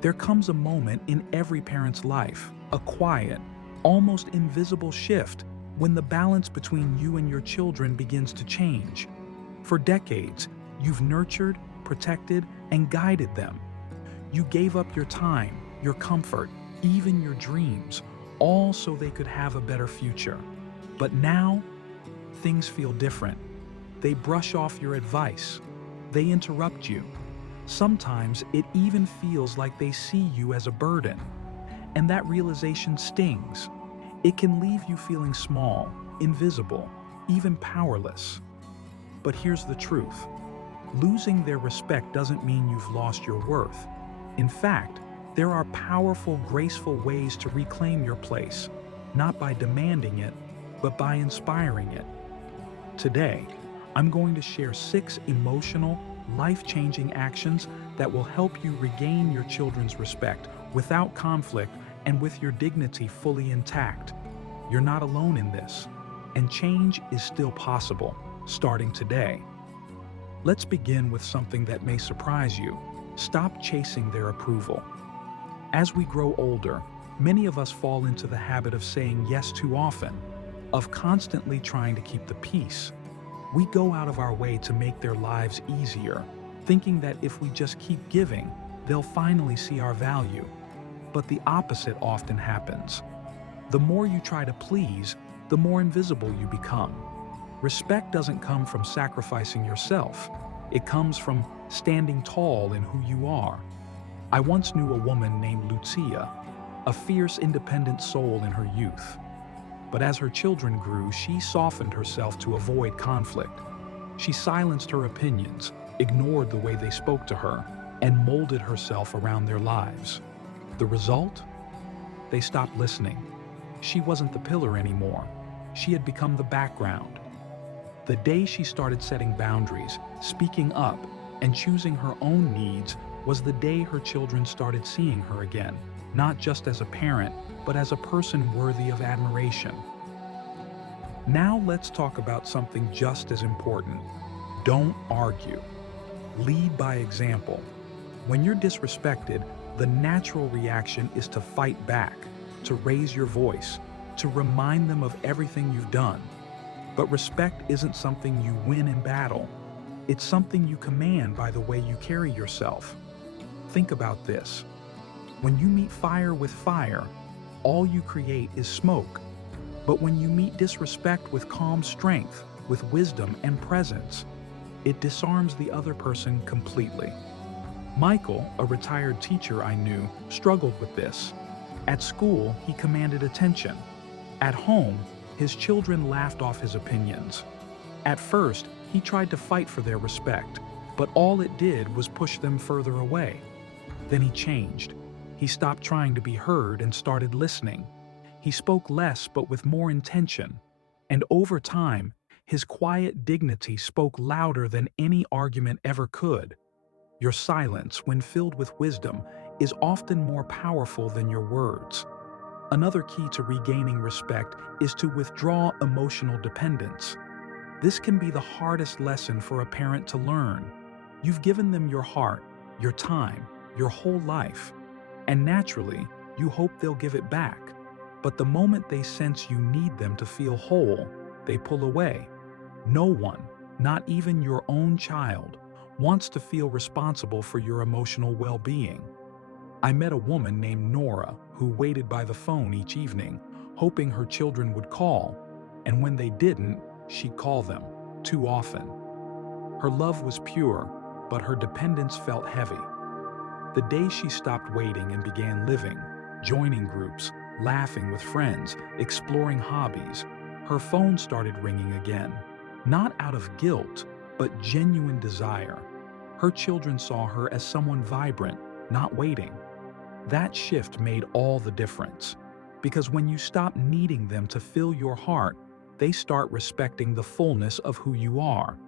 There comes a moment in every parent's life, a quiet, almost invisible shift when the balance between you and your children begins to change. For decades, you've nurtured, protected, and guided them. You gave up your time, your comfort, even your dreams, all so they could have a better future. But now, things feel different. They brush off your advice. They interrupt you. Sometimes it even feels like they see you as a burden. And that realization stings. It can leave you feeling small, invisible, even powerless. But here's the truth. Losing their respect doesn't mean you've lost your worth. In fact, there are powerful, graceful ways to reclaim your place, not by demanding it, but by inspiring it. Today, I'm going to share 6 emotional, life-changing actions that will help you regain your children's respect without conflict and with your dignity fully intact. You're not alone in this, and change is still possible, starting today. Let's begin with something that may surprise you. Stop chasing their approval. As we grow older, many of us fall into the habit of saying yes too often, of constantly trying to keep the peace. We go out of our way to make their lives easier, thinking that if we just keep giving, they'll finally see our value. But the opposite often happens. The more you try to please, the more invisible you become. Respect doesn't come from sacrificing yourself. It comes from standing tall in who you are. I once knew a woman named Lucia, a fierce, independent soul in her youth. But as her children grew, she softened herself to avoid conflict. She silenced her opinions, ignored the way they spoke to her, and molded herself around their lives. The result? They stopped listening. She wasn't the pillar anymore. She had become the background. The day she started setting boundaries, speaking up, and choosing her own needs was the day her children started seeing her again, not just as a parent, but as a person worthy of admiration. Now let's talk about something just as important. Don't argue. Lead by example. When you're disrespected, the natural reaction is to fight back, to raise your voice, to remind them of everything you've done. But respect isn't something you win in battle. It's something you command by the way you carry yourself. Think about this. When you meet fire with fire, all you create is smoke. But when you meet disrespect with calm strength, with wisdom and presence, it disarms the other person completely. Michael, a retired teacher I knew, struggled with this. At school, he commanded attention. At home, his children laughed off his opinions. At first, he tried to fight for their respect, but all it did was push them further away. Then he changed. He stopped trying to be heard and started listening. He spoke less but with more intention. And over time, his quiet dignity spoke louder than any argument ever could. Your silence, when filled with wisdom, is often more powerful than your words. Another key to regaining respect is to withdraw emotional dependence. This can be the hardest lesson for a parent to learn. You've given them your heart, your time, your whole life, and naturally, you hope they'll give it back. But the moment they sense you need them to feel whole, they pull away. No one, not even your own child, wants to feel responsible for your emotional well-being. I met a woman named Nora who waited by the phone each evening, hoping her children would call, and when they didn't, she'd call them, too often. Her love was pure, but her dependence felt heavy. The day she stopped waiting and began living, joining groups, laughing with friends, exploring hobbies, her phone started ringing again. Not out of guilt, but genuine desire. Her children saw her as someone vibrant, not waiting. That shift made all the difference. Because when you stop needing them to fill your heart, they start respecting the fullness of who you are.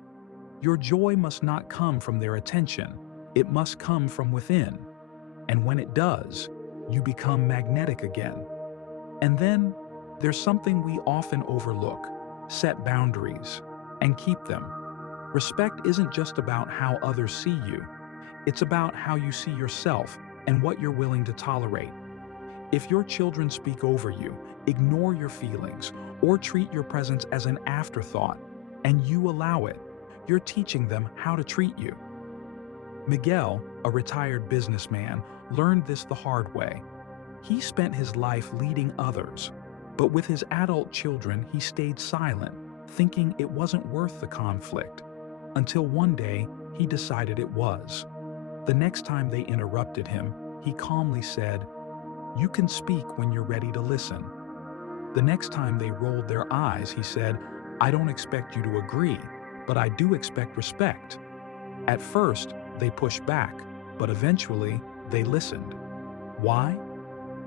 Your joy must not come from their attention. It must come from within. And when it does, you become magnetic again. And then, there's something we often overlook: set boundaries and keep them. Respect isn't just about how others see you. It's about how you see yourself and what you're willing to tolerate. If your children speak over you, ignore your feelings, or treat your presence as an afterthought, and you allow it, you're teaching them how to treat you. Miguel, a retired businessman, learned this the hard way. He spent his life leading others, but with his adult children, he stayed silent, thinking it wasn't worth the conflict, until one day he decided it was. The next time they interrupted him, he calmly said, "You can speak when you're ready to listen." The next time they rolled their eyes, he said, "I don't expect you to agree, but I do expect respect." At first, they pushed back, but eventually, they listened. Why?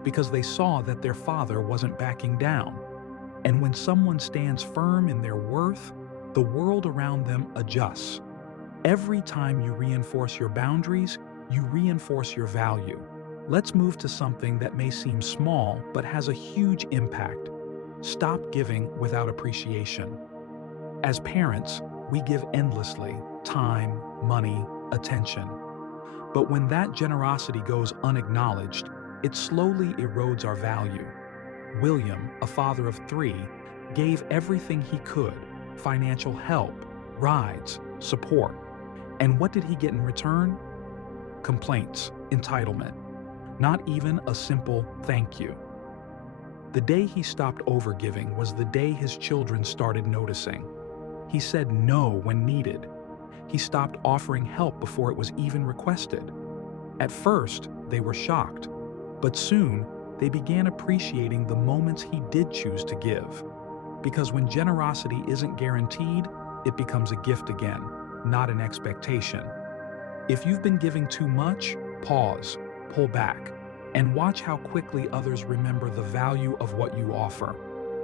Because they saw that their father wasn't backing down. And when someone stands firm in their worth, the world around them adjusts. Every time you reinforce your boundaries, you reinforce your value. Let's move to something that may seem small but has a huge impact. Stop giving without appreciation. As parents, we give endlessly: time, money, attention. But when that generosity goes unacknowledged, it slowly erodes our value. William, a father of 3, gave everything he could: financial help, rides, support. And what did he get in return? Complaints, entitlement. Not even a simple thank you. The day he stopped overgiving was the day his children started noticing. He said no when needed. He stopped offering help before it was even requested. At first, they were shocked, but soon they began appreciating the moments he did choose to give. Because when generosity isn't guaranteed, it becomes a gift again, not an expectation. If you've been giving too much, pause, pull back, and watch how quickly others remember the value of what you offer.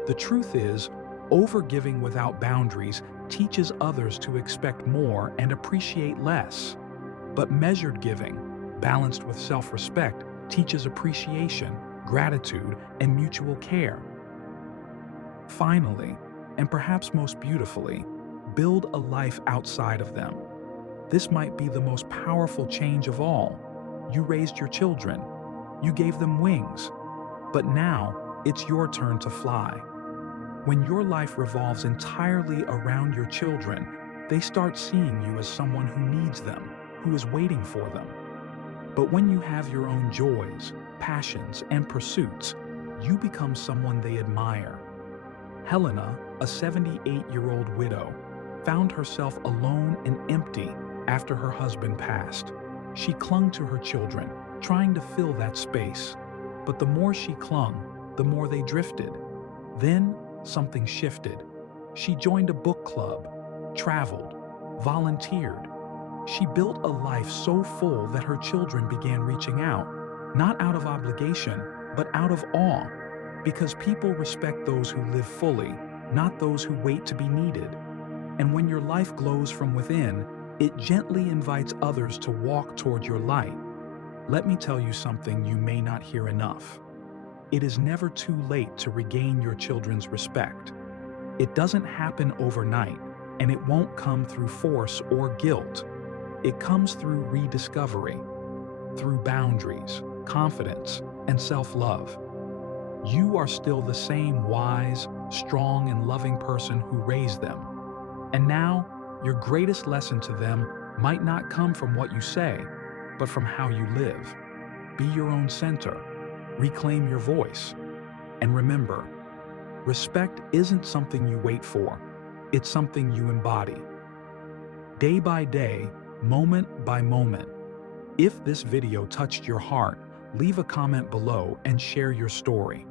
The truth is, overgiving without boundaries teaches others to expect more and appreciate less. But measured giving, balanced with self-respect, teaches appreciation, gratitude, and mutual care. Finally, and perhaps most beautifully, build a life outside of them. This might be the most powerful change of all. You raised your children. You gave them wings. But now, it's your turn to fly. When your life revolves entirely around your children, they start seeing you as someone who needs them, who is waiting for them. But when you have your own joys, passions, and pursuits, you become someone they admire. Helena, a 78-year-old widow, found herself alone and empty after her husband passed. She clung to her children, trying to fill that space. But the more she clung, the more they drifted. Then, something shifted. She joined a book club, traveled, volunteered. She built a life so full that her children began reaching out, not out of obligation, but out of awe, because people respect those who live fully, not those who wait to be needed. And when your life glows from within, it gently invites others to walk toward your light. Let me tell you something you may not hear enough. It is never too late to regain your children's respect. It doesn't happen overnight, and it won't come through force or guilt. It comes through rediscovery, through boundaries, confidence, and self-love. You are still the same wise, strong, and loving person who raised them. And now, your greatest lesson to them might not come from what you say, but from how you live. Be your own center. Reclaim your voice. And remember, respect isn't something you wait for. It's something you embody. Day by day, moment by moment. If this video touched your heart, leave a comment below and share your story.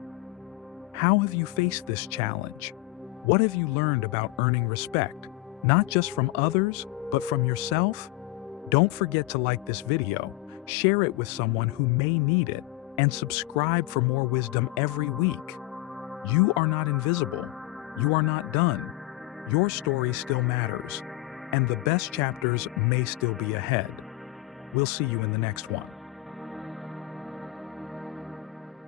How have you faced this challenge? What have you learned about earning respect, not just from others, but from yourself? Don't forget to like this video, share it with someone who may need it, and subscribe for more wisdom every week. You are not invisible. You are not done. Your story still matters, and the best chapters may still be ahead. We'll see you in the next one.